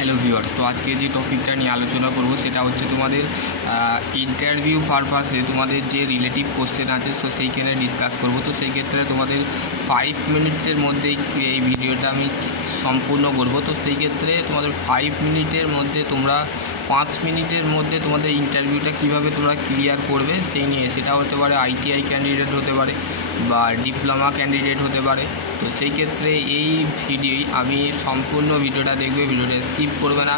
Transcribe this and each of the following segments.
Hello viewers, তো আজকে যে টপিকটা নিয়ে আলোচনা করব সেটা হচ্ছে তোমাদের ইন্টারভিউ পারপাসে তোমাদের যে রিলেটিভ কোশ্চেন আছে, সো সেইখানে ডিসকাস করব। তো সেই ক্ষেত্রে তোমাদের 5 মিনিটসের মধ্যেই এই ভিডিওটা আমি সম্পূর্ণ করব। তো সেই ক্ষেত্রে তোমাদের 5 মিনিটের মধ্যে তোমরা 5 মিনিটের মধ্যে তোমাদের ইন্টারভিউটা কীভাবে তোমরা ক্লিয়ার করবে সেই নিয়ে, সেটা হতে পারে আইটিআই ক্যান্ডিডেট হতে পারে বা ডিপ্লোমা ক্যান্ডিডেট হতে পারে। তো সেই ক্ষেত্রে এই আমি সম্পূর্ণ ভিডিওটা দেখবে, ভিডিওটা স্কিপ করবে না,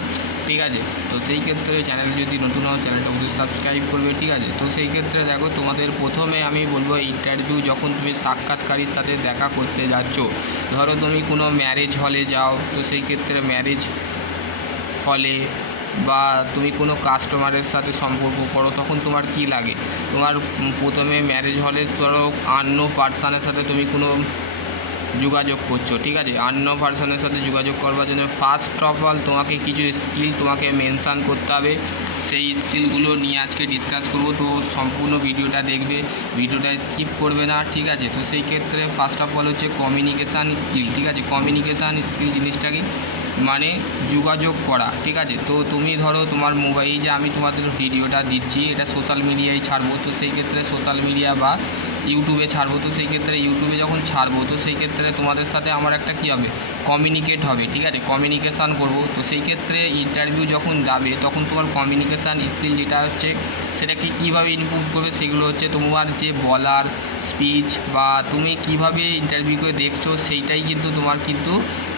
ঠিক আছে। তো সেই ক্ষেত্রে চ্যানেল যদি নতুন হও চ্যানেলটা অবশ্যই সাবস্ক্রাইব করবে, ঠিক আছে। তো সেই ক্ষেত্রে দেখো, তোমাদের প্রথমে আমি বলবো ইন্টারভিউ যখন তুমি সাক্ষাৎকারীর সাথে দেখা করতে যাচ্ছ, ধরো তুমি কোনো ম্যারেজ হলে যাও, তো সেই ক্ষেত্রে ম্যারেজ হলে বা তুমি কোনো কাস্টমারের সাথে সম্পর্ক করো, তখন তোমার কি লাগে, তোমার প্রথমে ম্যারেজ হলে ধরো অন্য পার্সনের সাথে তুমি কোনো যোগাযোগ করছো, ঠিক আছে। অন্য পার্সনের সাথে যোগাযোগ করবার জন্য ফার্স্ট অফ অল তোমাকে কিছু স্কিল তোমাকে মেনশান করতে হবে। সেই স্কিলগুলো নিয়ে আজকে ডিসকাস করব। তো সম্পূর্ণ ভিডিওটা দেখবে, ভিডিওটা স্কিপ করবে না, ঠিক আছে। তো সেই ক্ষেত্রে ফার্স্ট অফ অল হচ্ছে কমিউনিকেশান স্কিল, ঠিক আছে। কমিউনিকেশান স্কিল জিনিসটা কি, মানে যোগাযোগ করা, ঠিক আছে। তো তুমি ধরো তোমার মোবাইল, যে আমি তোমাদের ভিডিওটা দিচ্ছি এটা সোশ্যাল মিডিয়ায় ছাড়বো, তো সেই ক্ষেত্রে সোশ্যাল মিডিয়া বা ইউটিউবে ছাড়বো। তো সেই ক্ষেত্রে ইউটিউবে যখন ছাড়বো, তো সেই ক্ষেত্রে তোমাদের সাথে আমার একটা কী হবে, কমিউনিকেট হবে, ঠিক আছে, কমিউনিকেশান করব। তো সেই ক্ষেত্রে ইন্টারভিউ যখন যাবে তখন তোমার কমিউনিকেশান স্কিল যেটা হচ্ছে সেটাকে কীভাবে ইমপ্রুভ করবে, সেগুলো হচ্ছে তোমার যে বলার স্পিচ বা তুমি কীভাবে ইন্টারভিউকে দেখছো সেইটাই কিন্তু তোমার কিন্তু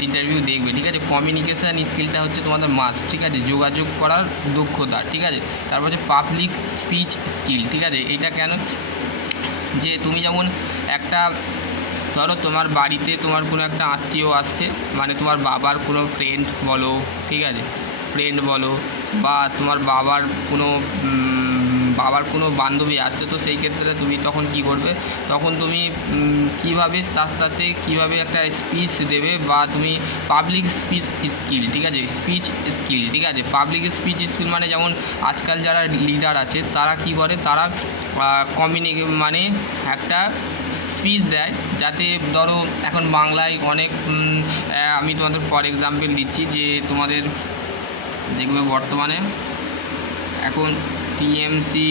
ইন্টারভিউ দেখবে, ঠিক আছে। কমিউনিকেশান স্কিলটা হচ্ছে তোমাদের মাস্ট, ঠিক আছে, যোগাযোগ করার দক্ষতা, ঠিক আছে। তারপর হচ্ছে পাবলিক স্পিচ স্কিল, ঠিক আছে। এটা কেন, যে তুমি যেমন একটা ধরো তোমার বাড়িতে তোমার কোনো একটা আত্মীয় আসছে, মানে তোমার বাবার কোনো ফ্রেন্ড বলো, ঠিক আছে, ফ্রেন্ড বলো, বা তোমার বাবার কোনো বান্ধবী আসছে, তো সেই ক্ষেত্রে তুমি তখন কি করবে, তখন তুমি কিভাবে তার সাথে কিভাবে একটা স্পিচ দেবে, বা তুমি পাবলিক স্পিচ স্কিল, ঠিক আছে, স্পিচ স্কিল, ঠিক আছে। পাবলিক স্পিচ স্কিল মানে যেমন আজকাল যারা লিডার আছে তারা কি করে, তারা মানে একটা স্পিচ দেয়, যাতে ধরো এখন বাংলায় অনেক আমি তোমাদের ফর এক্সাম্পল দিচ্ছি, যে তোমাদের দেখবে বর্তমানে এখন টিএমসি,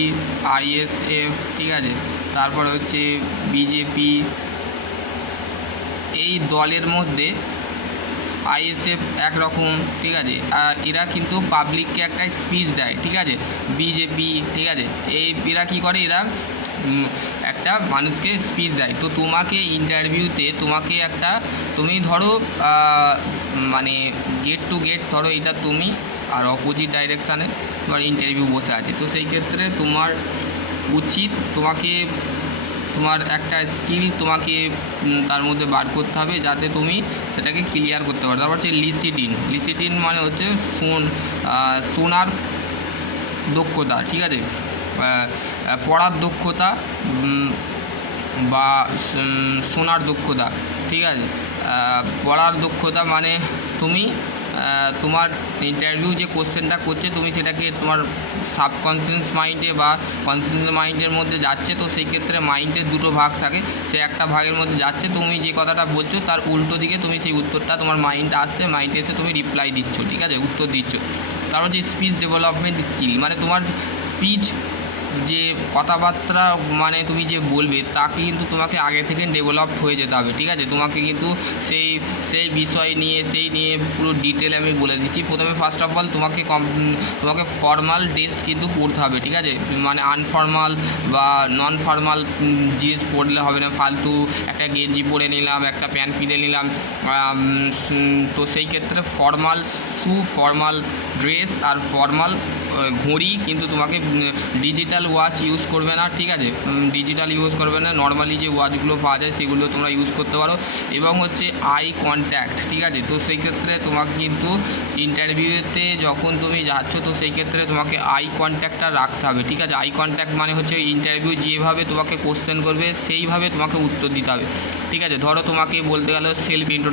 আইএসএফ, ঠিক আছে, তারপর হচ্ছে বিজেপি, এই দলের মধ্যে আইএসএফ একরকম, ঠিক আছে, এরা কিন্তু পাবলিককে একটা স্পিচ দেয়, ঠিক আছে। বিজেপি, ঠিক আছে, এরা কী করে, এরা একটা মানুষকে স্পিচ দেয়। তো তোমাকে ইন্টারভিউতে তুমি ধরো মানে গেট টু গেট, ধরো এটা তুমি আর অপোজিট ডাইরেকশানে তোমার ইন্টারভিউ বসে আছে, তো সেই ক্ষেত্রে তোমার উচিত তোমার একটা স্কিল তোমাকে তার মধ্যে বার করতে হবে, যাতে তুমি সেটাকে ক্লিয়ার করতে পারো। তারপর হচ্ছে লিসিটিন মানে হচ্ছে শোনার দক্ষতা, ঠিক আছে, পড়ার দক্ষতা বা শোনার দক্ষতা, ঠিক আছে। পড়ার দক্ষতা মানে তুমি তোমার ইন্টারভিউ যে কোশ্চেনটা করছে, তুমি সেটাকে তোমার সাবকনসিয়াস মাইন্ডে বা কনসিয়াস মাইন্ডের মধ্যে যাচ্ছে, তো সেই ক্ষেত্রে মাইন্ডের দুটো ভাগ থাকে, সে একটা ভাগের মধ্যে যাচ্ছে, তুমি যে কথাটা বলছো তার উল্টো দিকে তুমি সেই উত্তরটা তোমার মাইন্ডে এসে তুমি রিপ্লাই দিচ্ছ, ঠিক আছে, উত্তর দিচ্ছ। তারপর যে স্পিচ ডেভেলপমেন্ট স্কিল, মানে তোমার স্পিচ যে কথাবার্তা মানে তুমি যে বলবে তাকে কিন্তু তোমাকে আগে থেকে ডেভেলপ হয়ে যেতে হবে, ঠিক আছে। তোমাকে কিন্তু সেই বিষয় নিয়ে পুরো ডিটেল আমি বলে দিচ্ছি। প্রথমে ফার্স্ট অফ অল তোমাকে ফর্মাল ড্রেস কিন্তু পরতে হবে, ঠিক আছে, মানে আনফর্মাল বা নন ফর্মাল জিনিস পরলে হবে না, ফালতু একটা গেঞ্জি পরে নিলাম, একটা প্যান্ট পিঁধে নিলাম, তো সেই ক্ষেত্রে ফর্মাল ড্রেস আর ফর্মাল ঘড়ি, কিন্তু তোমাকে ডিজিটাল ওয়াচ ইউজ করবে না, ঠিক আছে, ডিজিটাল ইউজ করবে না, নর্মালি যে ওয়াচগুলো পাওয়া যায় সেগুলো তোমরা ইউজ করতে পারো। এবং হচ্ছে আই কন্ট্যাক্ট, ঠিক আছে। তো সেই ক্ষেত্রে তোমাকে কিন্তু ইন্টারভিউতে যখন তুমি যাচ্ছ, তো সেই ক্ষেত্রে তোমাকে আই কন্ট্যাক্টটা রাখতে হবে, ঠিক আছে। আই কন্ট্যাক্ট মানে হচ্ছে ইন্টারভিউ যেভাবে তোমাকে কোশ্চেন করবে সেইভাবে তোমাকে উত্তর দিতে হবে, ঠিক আছে। ধরো তোমাকে বলতে গেল সেলফ ইন্ট্রোডাকশন